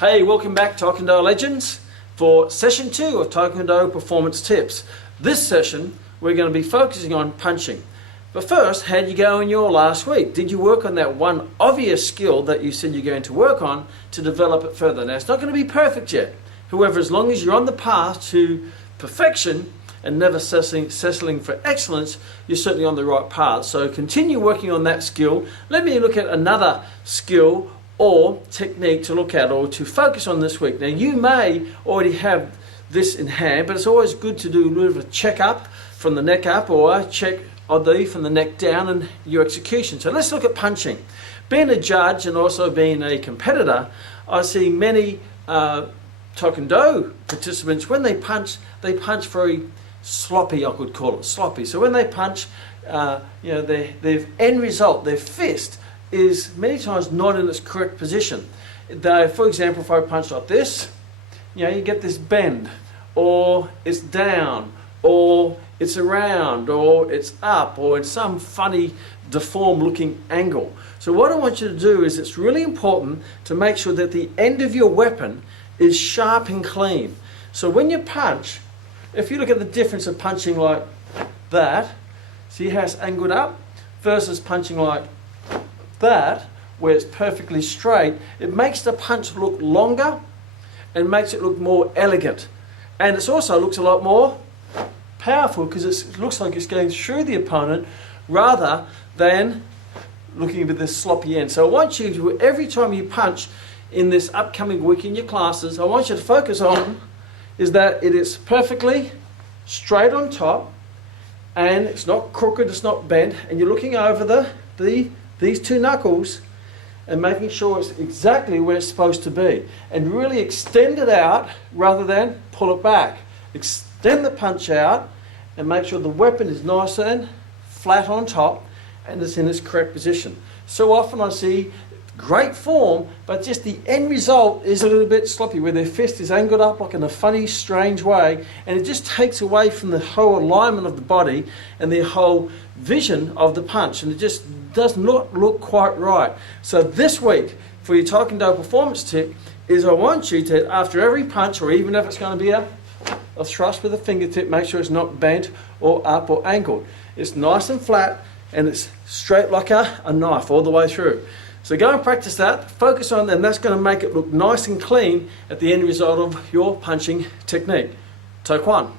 Hey, welcome back Taekwondo Legends for session 2 of Taekwondo Performance Tips. This session we're going to be focusing on punching. But first, how did you go in your last week? Did you work on that one obvious skill that you said you're going to work on to develop it further? Now, it's not going to be perfect yet. However, as long as you're on the path to perfection and never settling for excellence, you're certainly on the right path. So continue working on that skill. Let me look at another skill or technique to look at or to focus on this week. Now, you may already have this in hand, but it's always good to do a little bit of a check-up from the neck up or a check oddly from the neck down and your execution. So let's look at punching. Being a judge and also being a competitor, I see many Taekwondo participants, when they punch very sloppy, I could call it sloppy. So when they punch, their end result, their fist, is many times not in its correct position. For example, if I punch like this, you get this bend, or it's down, or it's around, or it's up, or in some funny deformed looking angle. So what I want you to do is, it's really important to make sure that the end of your weapon is sharp and clean. So when you punch, if you look at the difference of punching like that, see how it's angled up, versus punching like that, where it's perfectly straight, it makes the punch look longer and makes it look more elegant. And it also looks a lot more powerful because it looks like it's going through the opponent rather than looking at this sloppy end. So I want you to, every time you punch in this upcoming week in your classes, I want you to focus on is that it is perfectly straight on top and it's not crooked, it's not bent, and you're looking over these two knuckles and making sure it's exactly where it's supposed to be, and really extend it out rather than pull it back. Extend the punch out and make sure the weapon is nice and flat on top and it's in its correct position. So often I see great form, but just the end result is a little bit sloppy, where their fist is angled up like in a funny, strange way, and it just takes away from the whole alignment of the body and the whole vision of the punch, and it just does not look quite right. So this week, for your Taekwondo performance tip, is I want you to, after every punch, or even if it's going to be a thrust with a fingertip, make sure it's not bent or up or angled. It's nice and flat, and it's straight like a knife all the way through. So go and practice that, focus on that, and that's going to make it look nice and clean at the end result of your punching technique. Taekwondo.